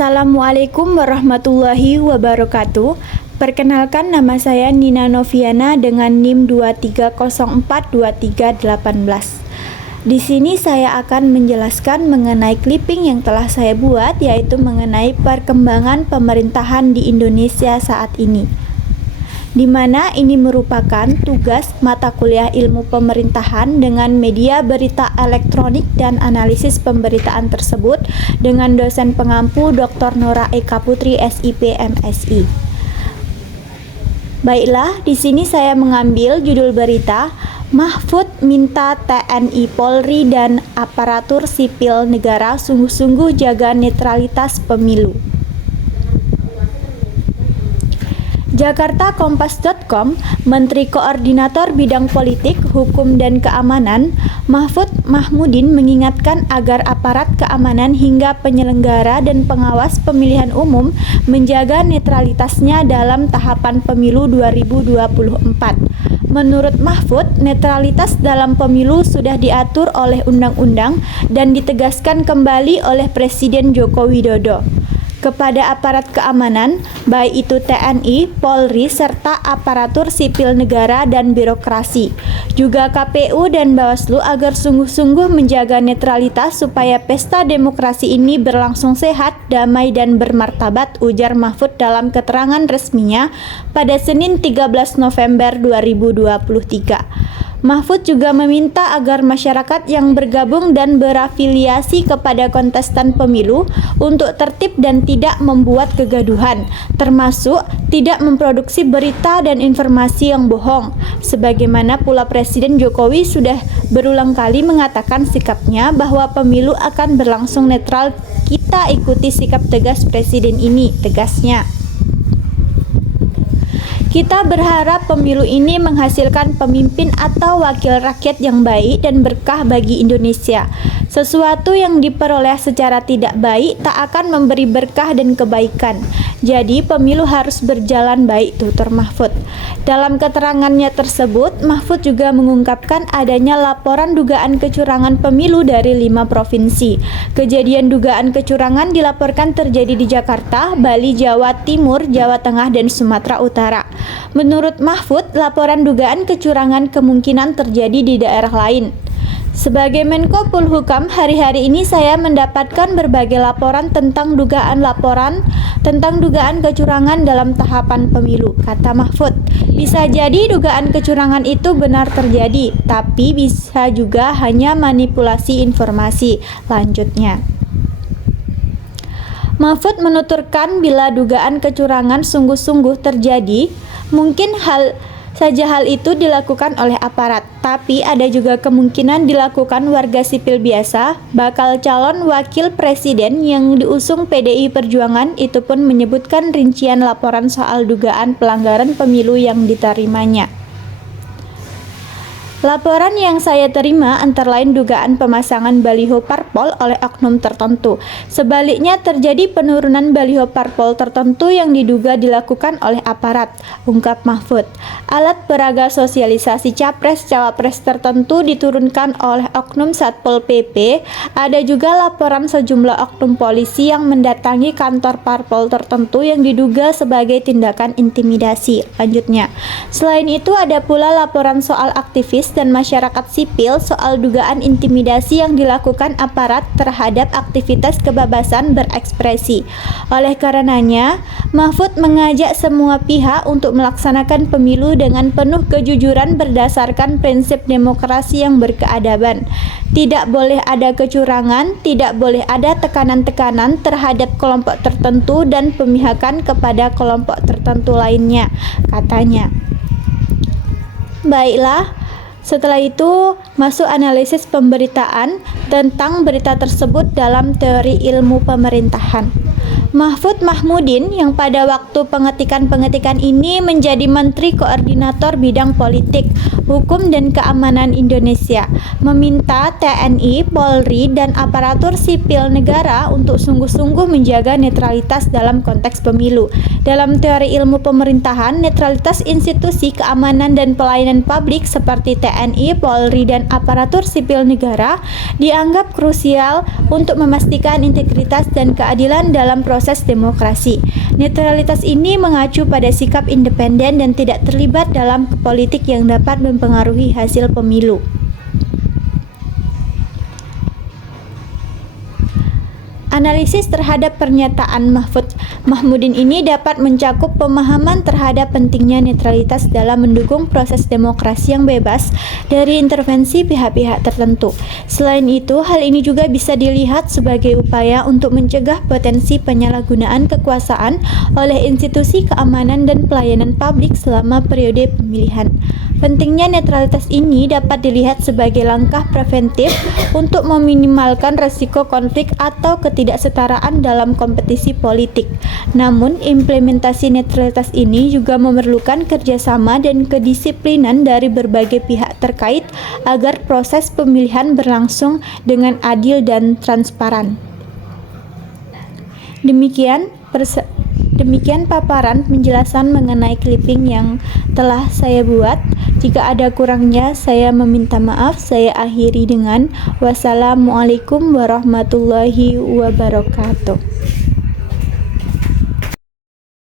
Assalamualaikum warahmatullahi wabarakatuh. Perkenalkan, nama saya Nina Noviana dengan NIM 23042318. Di sini saya akan menjelaskan mengenai clipping yang telah saya buat, yaitu mengenai perkembangan pemerintahan di Indonesia saat ini, di mana ini merupakan tugas mata kuliah ilmu pemerintahan dengan media berita elektronik dan analisis pemberitaan tersebut dengan dosen pengampu Dr. Nora Eka Putri SIP MSI. Baiklah, di sini saya mengambil judul berita Mahfud minta TNI Polri dan aparatur sipil negara sungguh-sungguh jaga netralitas pemilu. Jakarta Kompas.com, Menteri Koordinator Bidang Politik, Hukum dan Keamanan, Mahfud Mahmudin mengingatkan agar aparat keamanan hingga penyelenggara dan pengawas pemilihan umum menjaga netralitasnya dalam tahapan pemilu 2024. Menurut Mahfud, netralitas dalam pemilu sudah diatur oleh undang-undang dan ditegaskan kembali oleh Presiden Joko Widodo kepada aparat keamanan, baik itu TNI, Polri, serta aparatur sipil negara dan birokrasi, juga KPU dan Bawaslu agar sungguh-sungguh menjaga netralitas supaya pesta demokrasi ini berlangsung sehat, damai, dan bermartabat, ujar Mahfud dalam keterangan resminya pada Senin 13 November 2023. Mahfud juga meminta agar masyarakat yang bergabung dan berafiliasi kepada kontestan pemilu untuk tertib dan tidak membuat kegaduhan, termasuk tidak memproduksi berita dan informasi yang bohong. Sebagaimana pula Presiden Jokowi sudah berulang kali mengatakan sikapnya bahwa pemilu akan berlangsung netral, kita ikuti sikap tegas Presiden ini, tegasnya. Kita berharap pemilu ini menghasilkan pemimpin atau wakil rakyat yang baik dan berkah bagi Indonesia. Sesuatu yang diperoleh secara tidak baik tak akan memberi berkah dan kebaikan. Jadi pemilu harus berjalan baik, tutur Mahfud. Dalam keterangannya tersebut, Mahfud juga mengungkapkan adanya laporan dugaan kecurangan pemilu dari 5 provinsi. Kejadian dugaan kecurangan dilaporkan terjadi di Jakarta, Bali, Jawa Timur, Jawa Tengah, dan Sumatera Utara. Menurut Mahfud, laporan dugaan kecurangan kemungkinan terjadi di daerah lain. Sebagai Menko Polhukam, hari-hari ini saya mendapatkan berbagai laporan tentang dugaan kecurangan dalam tahapan pemilu, kata Mahfud. Bisa jadi dugaan kecurangan itu benar terjadi, tapi bisa juga hanya manipulasi informasi, lanjutnya. Mahfud menuturkan bila dugaan kecurangan sungguh-sungguh terjadi, mungkin hal itu dilakukan oleh aparat, tapi ada juga kemungkinan dilakukan warga sipil biasa. Bakal calon wakil presiden yang diusung PDI Perjuangan itu pun menyebutkan rincian laporan soal dugaan pelanggaran pemilu yang diterimanya. Laporan yang saya terima antara lain dugaan pemasangan baliho parpol oleh oknum tertentu. Sebaliknya terjadi penurunan baliho parpol tertentu yang diduga dilakukan oleh aparat, ungkap Mahfud. Alat peraga sosialisasi capres-cawapres tertentu diturunkan oleh oknum Satpol PP. Ada juga laporan sejumlah oknum polisi yang mendatangi kantor parpol tertentu yang diduga sebagai tindakan intimidasi, lanjutnya. Selain itu ada pula laporan soal aktivis dan masyarakat sipil soal dugaan intimidasi yang dilakukan aparat terhadap aktivitas kebebasan berekspresi. Oleh karenanya, Mahfud mengajak semua pihak untuk melaksanakan pemilu dengan penuh kejujuran berdasarkan prinsip demokrasi yang berkeadaban. Tidak boleh ada kecurangan, tidak boleh ada tekanan-tekanan terhadap kelompok tertentu dan pemihakan kepada kelompok tertentu lainnya, katanya. Baiklah, setelah itu masuk analisis pemberitaan tentang berita tersebut dalam teori ilmu pemerintahan. Mahfud Mahmudin yang pada waktu pengetikan ini menjadi Menteri Koordinator Bidang Politik, Hukum dan Keamanan Indonesia, meminta TNI, Polri, dan aparatur sipil negara untuk sungguh-sungguh menjaga netralitas dalam konteks pemilu. Dalam teori ilmu pemerintahan, netralitas institusi keamanan dan pelayanan publik seperti TNI, Polri, dan aparatur sipil negara dianggap krusial untuk memastikan integritas dan keadilan dalam proses proses demokrasi. Netralitas ini mengacu pada sikap independen dan tidak terlibat dalam politik yang dapat mempengaruhi hasil pemilu. Analisis terhadap pernyataan Mahmudin ini dapat mencakup pemahaman terhadap pentingnya netralitas dalam mendukung proses demokrasi yang bebas dari intervensi pihak-pihak tertentu. Selain itu, hal ini juga bisa dilihat sebagai upaya untuk mencegah potensi penyalahgunaan kekuasaan oleh institusi keamanan dan pelayanan publik selama periode pemilihan. Pentingnya netralitas ini dapat dilihat sebagai langkah preventif untuk meminimalkan risiko konflik atau ketidaksetaraan dalam kompetisi politik. Namun, implementasi netralitas ini juga memerlukan kerjasama dan kedisiplinan dari berbagai pihak terkait agar proses pemilihan berlangsung dengan adil dan transparan. Demikian paparan penjelasan mengenai clipping yang telah saya buat. Jika ada kurangnya, saya meminta maaf. Saya akhiri dengan wassalamualaikum warahmatullahi wabarakatuh.